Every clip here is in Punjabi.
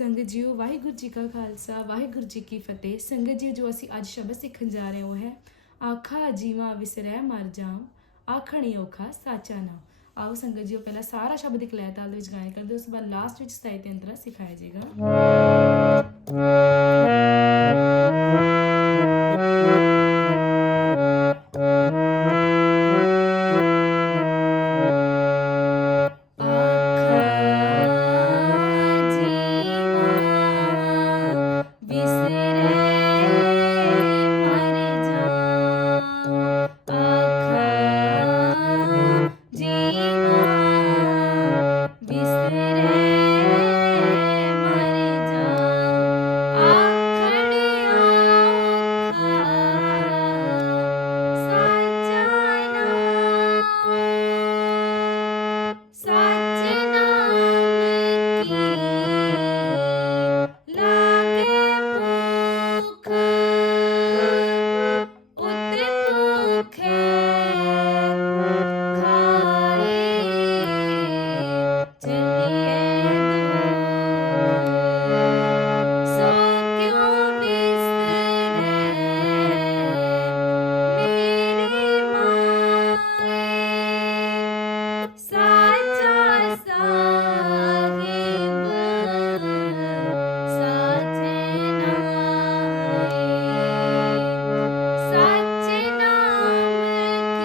ਸੰਗਤ ਜੀਓ ਵਾਹਿਗੁਰੂ ਜੀ ਕਾ ਖਾਲਸਾ, ਵਾਹਿਗੁਰੂ ਜੀ ਕੀ ਫਤਿਹ। ਸੰਗਤ ਜੀ, ਜੋ ਅਸੀਂ ਅੱਜ ਸ਼ਬਦ ਸਿੱਖਣ ਜਾ ਰਹੇ ਹਾਂ ਉਹ ਹੈ ਆਖਾ ਜੀਵਾ ਵਿਸਰੈ ਮਰ ਜਾਮ ਆਖਣੀ ਔਖਾ ਸਾਚਾ ਨਾ। ਆਓ ਸੰਗਤ ਜੀਓ, ਪਹਿਲਾਂ ਸਾਰਾ ਸ਼ਬਦ ਇੱਕ ਲੈਅ ਤਾਲ ਦੇ ਵਿੱਚ ਗਾਇਨ ਕਰਦੇ ਉਸ ਤੋਂ ਬਾਅਦ ਲਾਸਟ ਵਿੱਚ ਸਤਾਈ ਤੇ ਅੰਤਰਾ ਸਿਖਾਇਆ ਜਾਏਗਾ। ਵਿਸਰੈ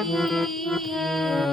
ਨਾਮ ਕੀ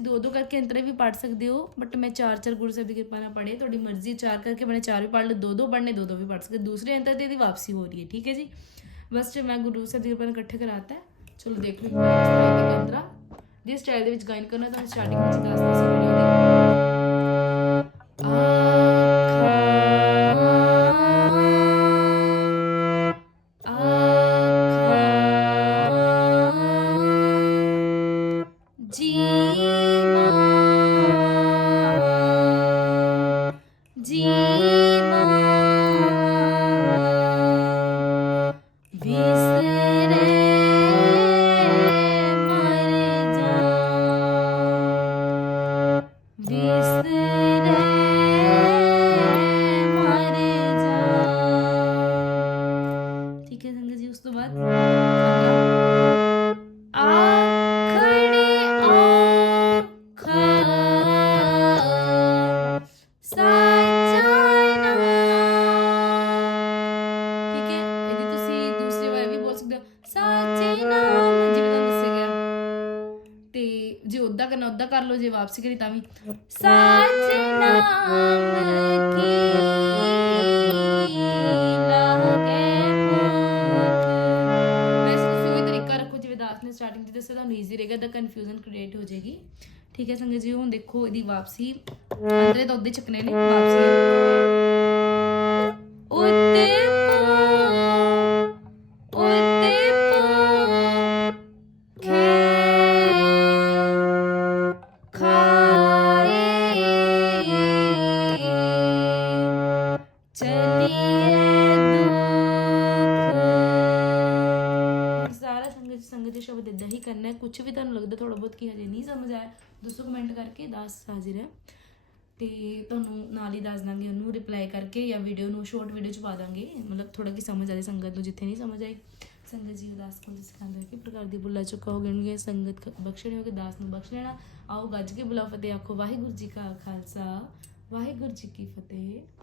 ਤੁਸੀਂ ਦੋ ਦੋ ਕਰਕੇ ਅੰਤਰੇ ਵੀ ਪੜ ਸਕਦੇ ਹੋ ਬਟ ਮੈਂ ਚਾਰ ਚਾਰ ਗੁਰੂ ਸਾਹਿਬ ਦੀ ਕਿਰਪਾ ਨਾਲ ਪੜ੍ਹੇ ਤੁਹਾਡੀ ਮਰਜ਼ੀ ਚਾਰ ਕਰਕੇ ਮੈंने ਚਾਰ ਵੀ ਪੜ ਲਓ ਦੋ ਦੋ ਪੜਨੇ ਦੋ ਦੋ ਵੀ ਪੜ ਸਕਦੇ, ਦੂਸਰੇ ਅੰਤਰ ਤੇ ਇਹਦੀ ਵਾਪਸੀ ਹੋ ਰਹੀ ਹੈ, ਠੀਕ ਹੈ ਜੀ? ਬਸ ਜੇ ਮੈਂ ਗੁਰੂ ਸਾਹਿਬ ਦੀ ਕਿਰਪਾ ਨਾਲ ਇਕੱਠੇ ਕਰਾਤਾ ਹੈ, ਚਲੋ ਦੇਖ ਲਓ ਇਸ ਤਰ੍ਹਾਂ ਦੇ ਅੰਤਰਾ ਜਿਸ ਸਟਾਈਲ ਦੇ ਵਿੱਚ ਗਾਇਨ ਕਰਨਾ ਤੁਹਾਨੂੰ ਸਟਾਰਟਿੰਗ ਵਿੱਚ ਦੱਸਦਾ ਸੀ ਵੀਡੀਓ ਦੇ। ਜੇ ਉਦਾਂ ਕਰਨਾ ਉਦਾਂ ਕਰ ਲਓ ਜੇ ਵਾਪਸੀ ਕਰੀ ਤਾਂ ਵੀ ਸਾਚੇ ਨਾਮ ਕੀ ਨੇ ਸਟਾਰਟਿੰਗ 'ਚ ਦੱਸਿਆ ਤੁਹਾਨੂੰ ਈਜ਼ੀ ਰਹੇਗਾ ਤਾਂ ਕਨਫਿਊਜ਼ਨ ਕ੍ਰੀਏਟ ਹੋ ਜਾਏਗੀ। ਠੀਕ ਹੈ ਸੰਗਤ ਜੀ, ਹੁਣ ਦੇਖੋ ਇਹਦੀ ਵਾਪਸੀ। ਅੰਦਰੇ ਤਾਂ ਚੱਕਨੇ ਨੇ, ਵਾਪਸੀ। ਕੁਝ ਵੀ ਤੁਹਾਨੂੰ ਲੱਗਦਾ ਥੋੜਾ ਬਹੁਤ ਕੀ ਹਜੇ ਨਹੀਂ ਸਮਝ ਆਇਆ, ਦੱਸੋ ਕਮੈਂਟ ਕਰਕੇ, ਦੱਸ ਹਾਜ਼ਰ ਹੈ। ਤੇ ਤੁਹਾਨੂੰ ਨਾਲ ਹੀ ਦੱਸ ਦਾਂਗੇ, ਉਹਨੂੰ ਰਿਪਲਾਈ ਕਰਕੇ ਜਾਂ ਵੀਡੀਓ ਨੂੰ ਸ਼ਾਰਟ ਵੀਡੀਓ ਚ ਪਾ ਦਾਂਗੇ। ਮਤਲਬ ਥੋੜਾ ਕੀ ਸਮਝ ਆਏ, ਸੰਗਤ ਨੂੰ ਜਿੱਥੇ ਨਹੀਂ ਸਮਝ ਆਈ। ਸੰਗਤ ਜੀ, ਉਦਾਸ ਕੋਲ ਸਿਖਾਉਂਦਾ ਕਿ ਪ੍ਰਕਾਰ ਦੀ ਬੁੱਲਾ ਚੁੱਕਾ ਹੋ ਗਣਗੇ, ਸੰਗਤ ਖ- ਬਖਸ਼ਣੇ ਹੋ ਕੇ ਦਾਸ ਨੂੰ ਬਖਸ਼ ਲੈਣਾ। ਆਓ ਗੱਜ ਕੇ ਬੁਲਾ ਫਤਿਹ, ਆਖੋ ਵਾਹਿਗੁਰੂ ਜੀ ਕਾ ਖਾਲਸਾ, ਵਾਹਿਗੁਰੂ ਜੀ ਕੀ ਫਤਿਹ।